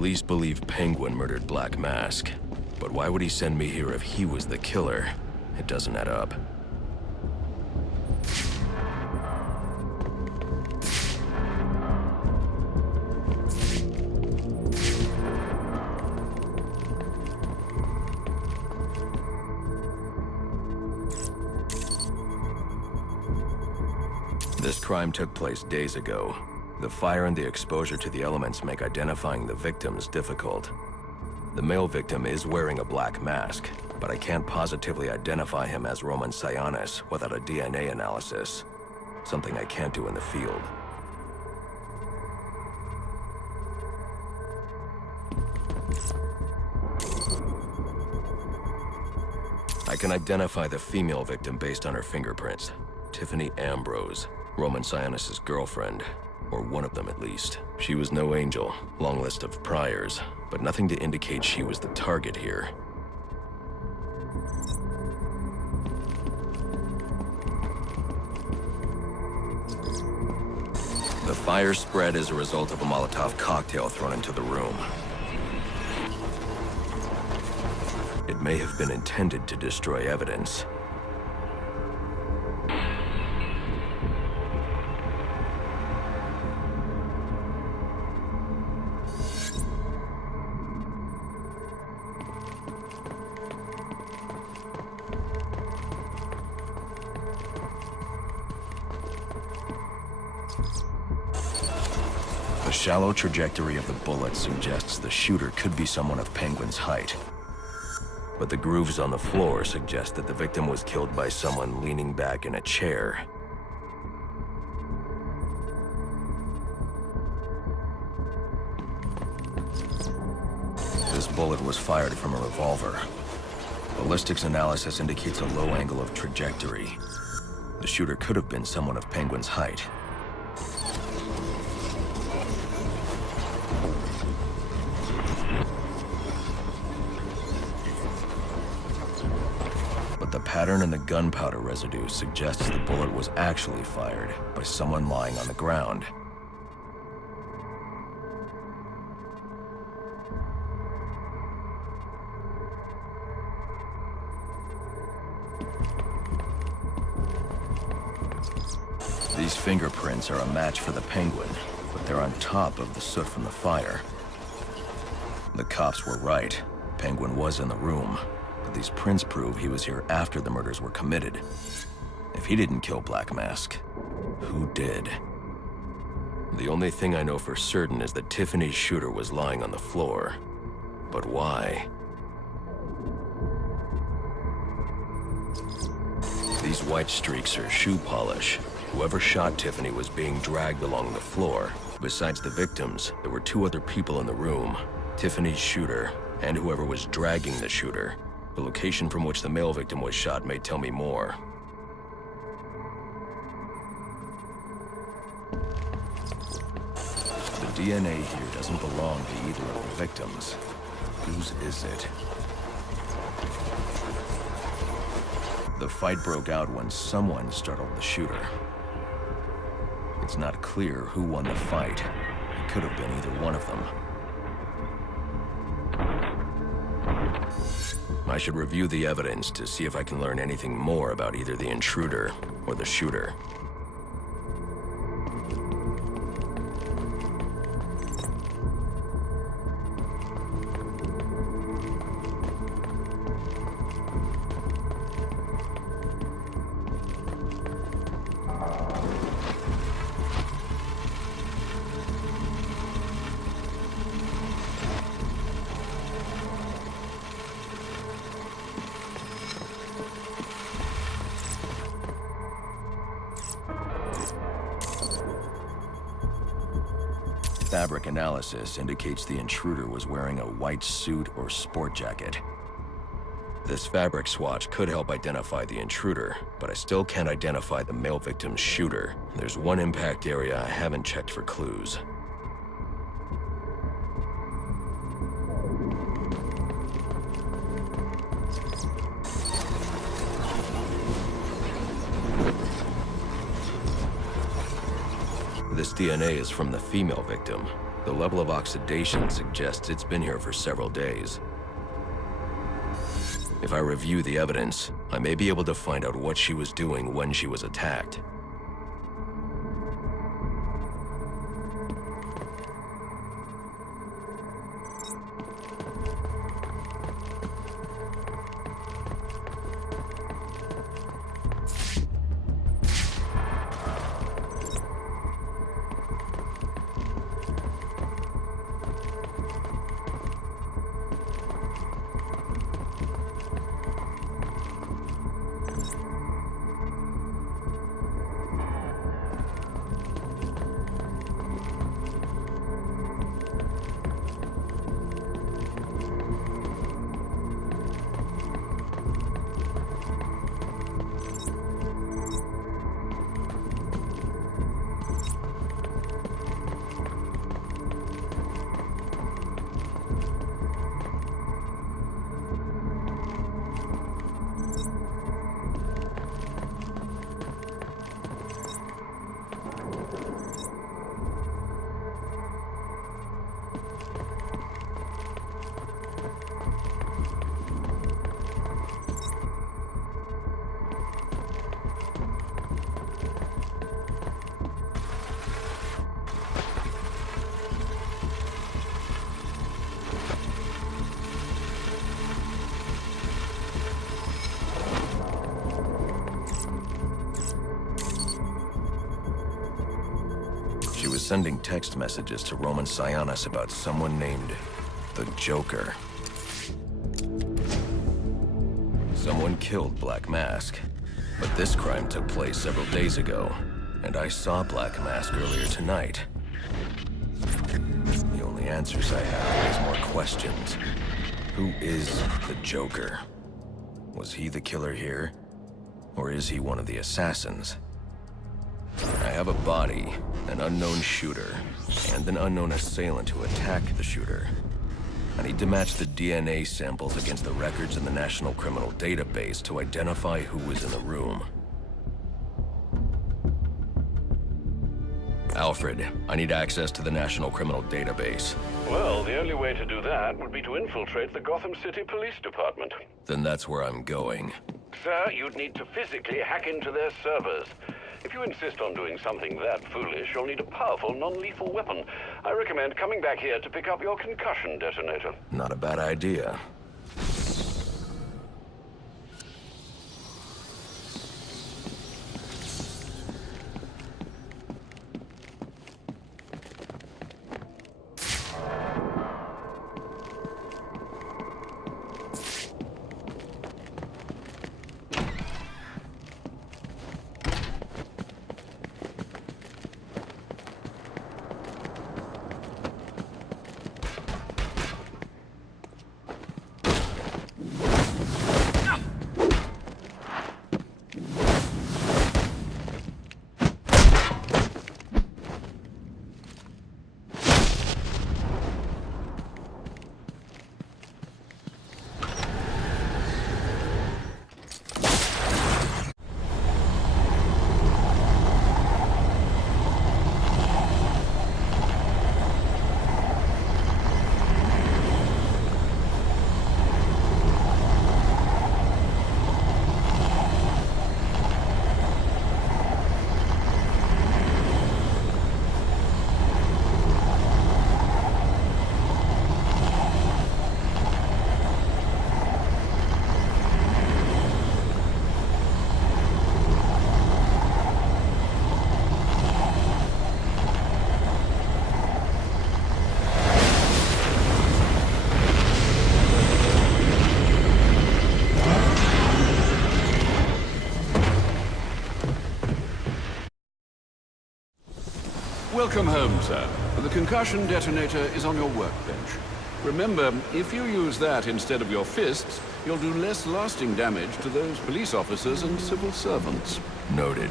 Police believe Penguin murdered Black Mask, but why would he send me here if he was the killer? It doesn't add up. This crime took place days ago. The fire and the exposure to the elements make identifying the victims difficult. The male victim is wearing a black mask, but I can't positively identify him as Roman Sionis without a DNA analysis, something I can't do in the field. I can identify the female victim based on her fingerprints. Tiffany Ambrose, Roman Sionis' girlfriend, or one of them at least. She was no angel, long list of priors, but nothing to indicate she was the target here. The fire spread as a result of a Molotov cocktail thrown into the room. It may have been intended to destroy evidence. The shallow trajectory of the bullet suggests the shooter could be someone of Penguin's height. But the grooves on the floor suggest that the victim was killed by someone leaning back in a chair. This bullet was fired from a revolver. Ballistics analysis indicates a low angle of trajectory. The shooter could have been someone of Penguin's height. But the pattern in the gunpowder residue suggests the bullet was actually fired by someone lying on the ground. These fingerprints are a match for the Penguin, but they're on top of the soot from the fire. The cops were right. Penguin was in the room, but these prints prove he was here after the murders were committed. If he didn't kill Black Mask, who did? The only thing I know for certain is that Tiffany's shooter was lying on the floor. But why? These white streaks are shoe polish. Whoever shot Tiffany was being dragged along the floor. Besides the victims, there were two other people in the room. Tiffany's shooter, and whoever was dragging the shooter. The location from which the male victim was shot may tell me more. The DNA here doesn't belong to either of the victims. Whose is it? The fight broke out when someone startled the shooter. It's not clear who won the fight. It could have been either one of them. I should review the evidence to see if I can learn anything more about either the intruder or the shooter. Fabric analysis indicates the intruder was wearing a white suit or sport jacket. This fabric swatch could help identify the intruder, but I still can't identify the male victim's shooter. There's one impact area I haven't checked for clues. This DNA is from the female victim. The level of oxidation suggests it's been here for several days. If I review the evidence, I may be able to find out what she was doing when she was attacked. She was sending text messages to Roman Sionis about someone named the Joker. Someone killed Black Mask, but this crime took place several days ago, and I saw Black Mask earlier tonight. The only answers I have raise more questions. Who is the Joker? Was he the killer here? Or is he one of the assassins? I have a body, an unknown shooter, and an unknown assailant who attacked the shooter. I need to match the DNA samples against the records in the National Criminal Database to identify who was in the room. Alfred, I need access to the National Criminal Database. Well, the only way to do that would be to infiltrate the Gotham City Police Department. Then that's where I'm going. Sir, you'd need to physically hack into their servers. If you insist on doing something that foolish, you'll need a powerful, non-lethal weapon. I recommend coming back here to pick up your concussion detonator. Not a bad idea. Welcome home, sir. The concussion detonator is on your workbench. Remember, if you use that instead of your fists, you'll do less lasting damage to those police officers and civil servants. Noted.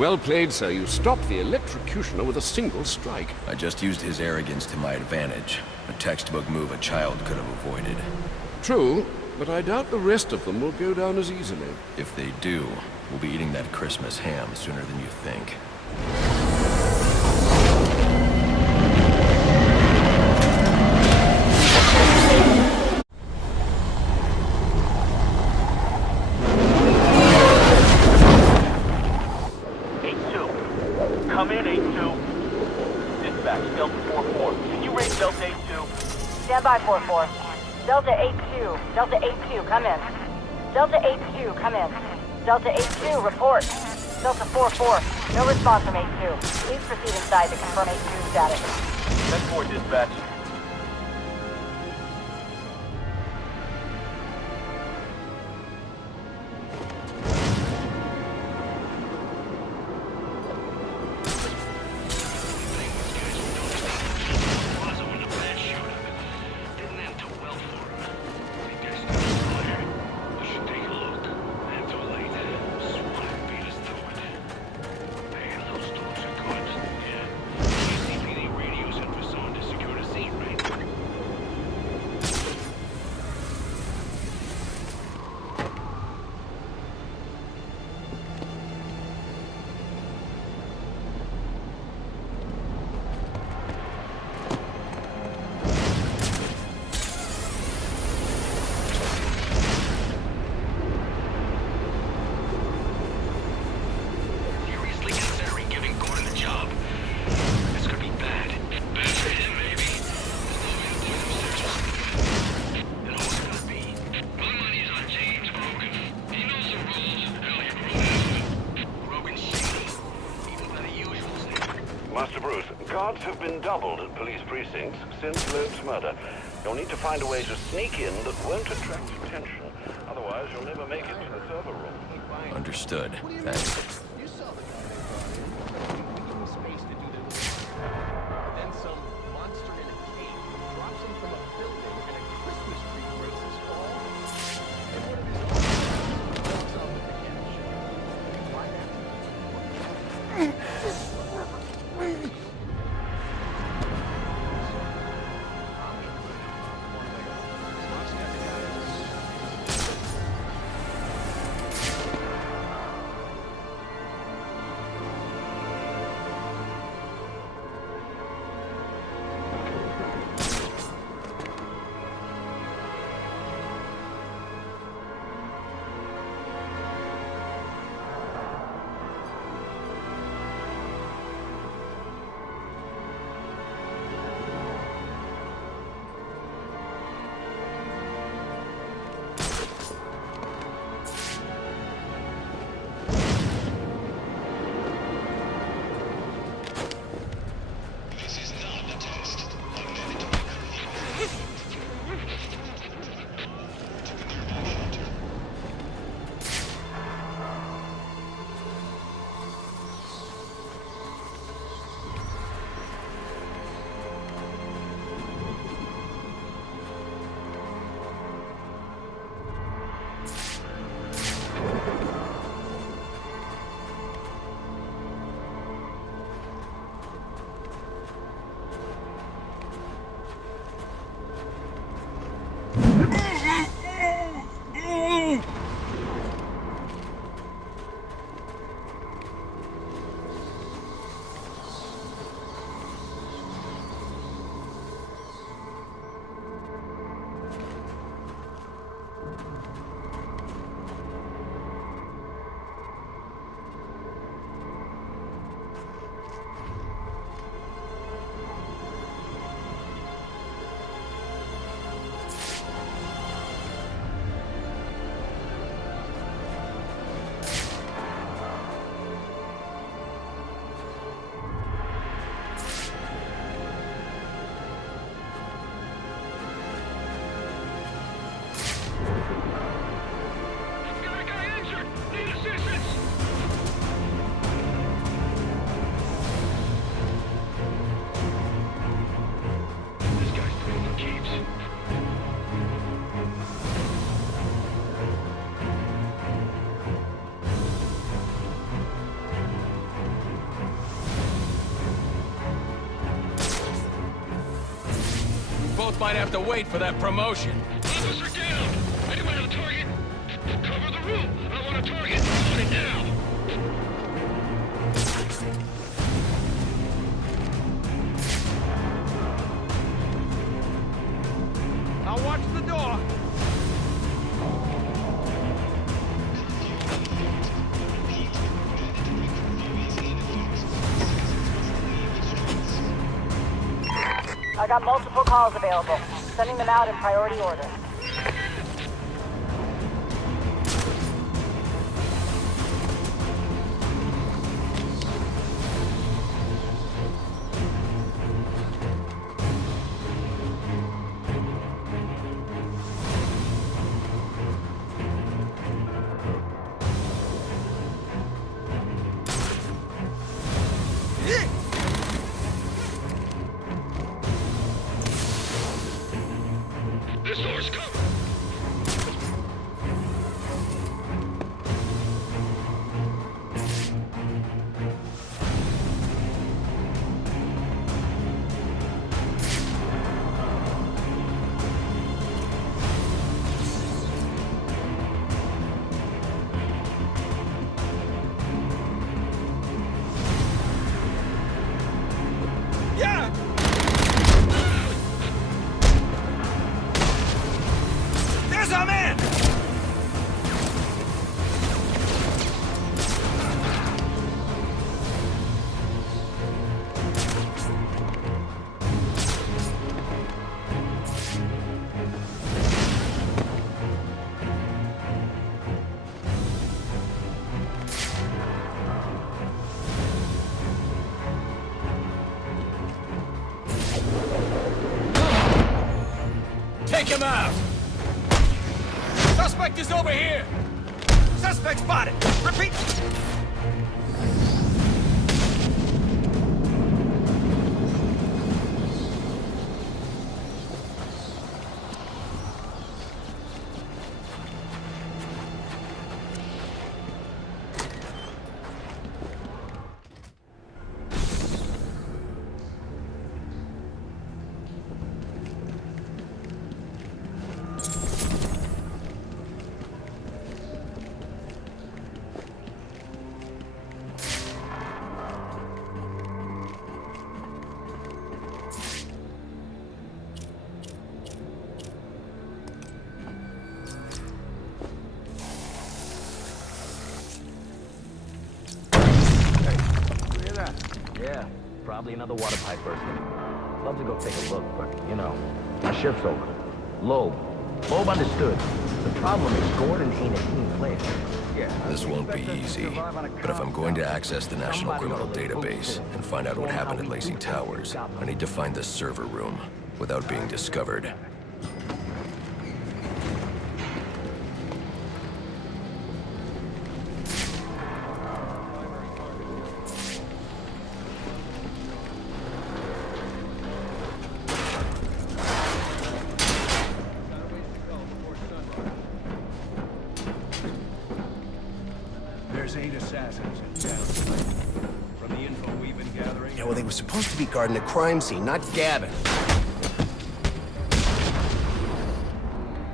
Well played, sir. You stopped the electrocutioner with a single strike. I just used his arrogance to my advantage. A textbook move a child could have avoided. True, but I doubt the rest of them will go down as easily. If they do, we'll be eating that Christmas ham sooner than you think. Come in, 8-2. Dispatch, Delta 4-4. Can you raise Delta 8-2? Stand by, 4-4. Delta 8-2. Delta 8-2, come in. Delta 8-2, come in. Delta 8-2, report. Delta 4-4, no response from 8-2. Please proceed inside to confirm 8-2 status. 10-4, dispatch. Master Bruce, guards have been doubled at police precincts since Loeb's murder. You'll need to find a way to sneak in that won't attract attention. Otherwise, you'll never make it to the server room. Understood. Thanks. You saw the guy they brought in. We give him space to do their little thing. Then some monster in a cage drops him from a building and a Christmas tree breaks his fall. And one of his arms walks off with the cash. Why that? both might have to wait for that promotion. Officer down! Anyone have a target? Cover the room! I want a target! I want it now! I'll watch the door. I got multiple calls available. Sending them out in priority order. This door's covered! There's our man! Take him out! Suspect is over here! Suspect spotted! Repeat! Yeah, probably another water pipe bursting. Love to go take a look, but, you know, my shift's over. Loeb. Loeb understood. The problem is Gordon ain't a team player. This won't be easy, but if I'm going to access the National Criminal Database and find out what happened at Lacey Towers, I need to find the server room without being discovered. There's 8 assassins in town. From the info we've been gathering... Yeah, well, they were supposed to be guarding the crime scene, not Gavin.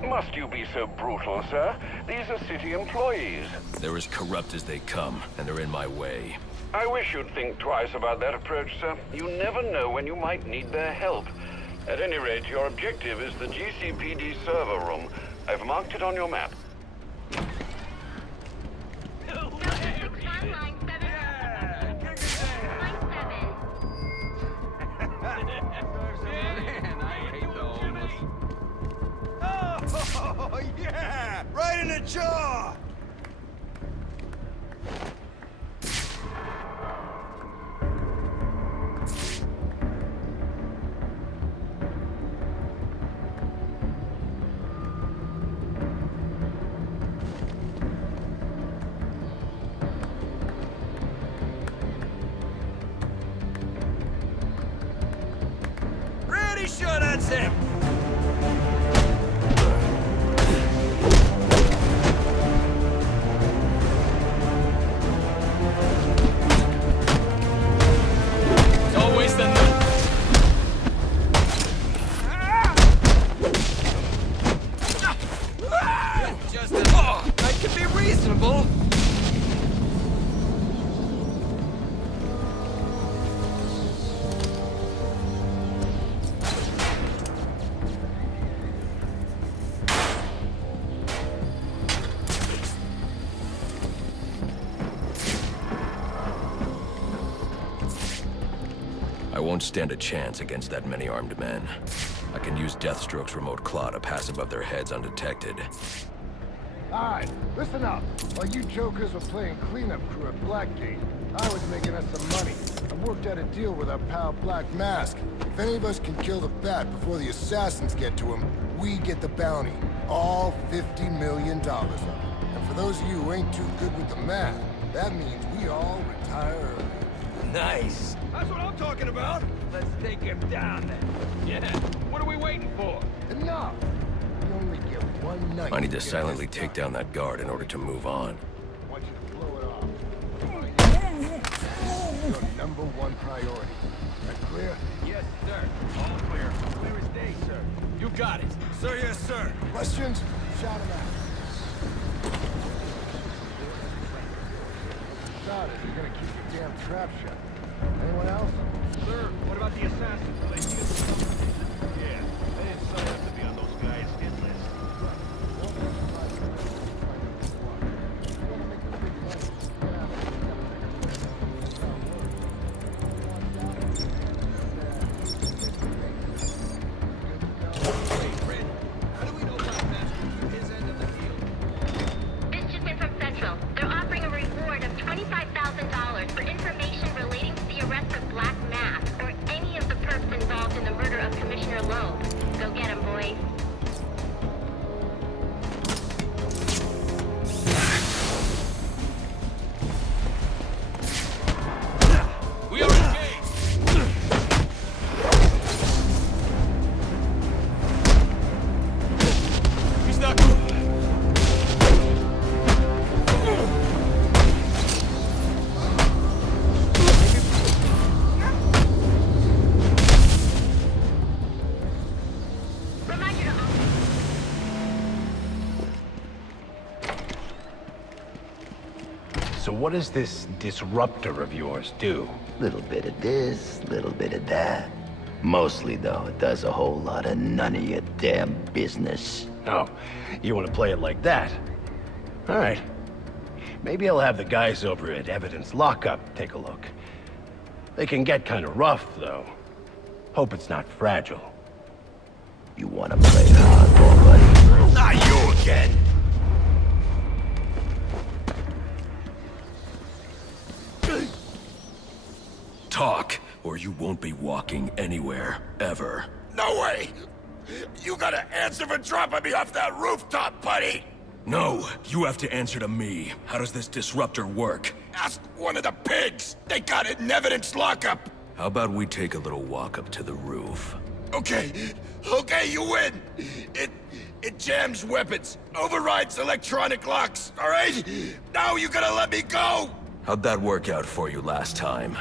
Must you be so brutal, sir? These are city employees. They're as corrupt as they come, and they're in my way. I wish you'd think twice about that approach, sir. You never know when you might need their help. At any rate, your objective is the GCPD server room. I've marked it on your map. Oh, yeah! Right in the jaw! Pretty sure that's him! It's always the... I won't stand a chance against that many armed men. I can use Deathstroke's remote claw to pass above their heads undetected. Alright, listen up. While you jokers were playing cleanup crew at Blackgate, I was making us some money. I worked out a deal with our pal Black Mask. If any of us can kill the Bat before the assassins get to him, we get the bounty. All $50 million of it. And for those of you who ain't too good with the math, that means we all retire early. Nice. That's what I'm talking about. Let's take him down then. Yeah. What are we waiting for? Enough! We only get one night. I need to get silently this take done. down that guard in order to move on. I want you to blow it off. Your #1 priority. That clear? Yes, sir. All clear. Clear as day, sir. You got it. Sir, yes, sir. Questions? Shout them out. Got it. You're gonna keep your damn trap shut. Anyone else? Sir, what about the assassins? Will they shoot? Yeah, they didn't sign up to be on those guys' hit list. Hey, Fred, how do we know Black Mask will do his end of the deal? This just in from Central. They're offering a reward of $25,000 for information relating to the arrest of Black Mask or any of the perps involved in the murder of Commissioner Loeb. Go get 'em, boys. We are engaged! He's not good. Reminder to all. So what does this disruptor of yours do? Little bit of this, little bit of that. Mostly, though, it does a whole lot of none of your damn business. Oh, you want to play it like that? All right. Maybe I'll have the guys over at Evidence Lockup take a look. They can get kind of rough, though. Hope it's not fragile. You want to play hardball, buddy? Not you again! Talk, or you won't be walking anywhere, ever. No way! You gotta answer for dropping me off that rooftop, buddy! No, you have to answer to me. How does this disruptor work? Ask one of the pigs! They got it in Evidence Lockup! How about we take a little walk up to the roof? Okay, you win! It jams weapons, overrides electronic locks, alright? Now you gotta let me go! How'd that work out for you last time?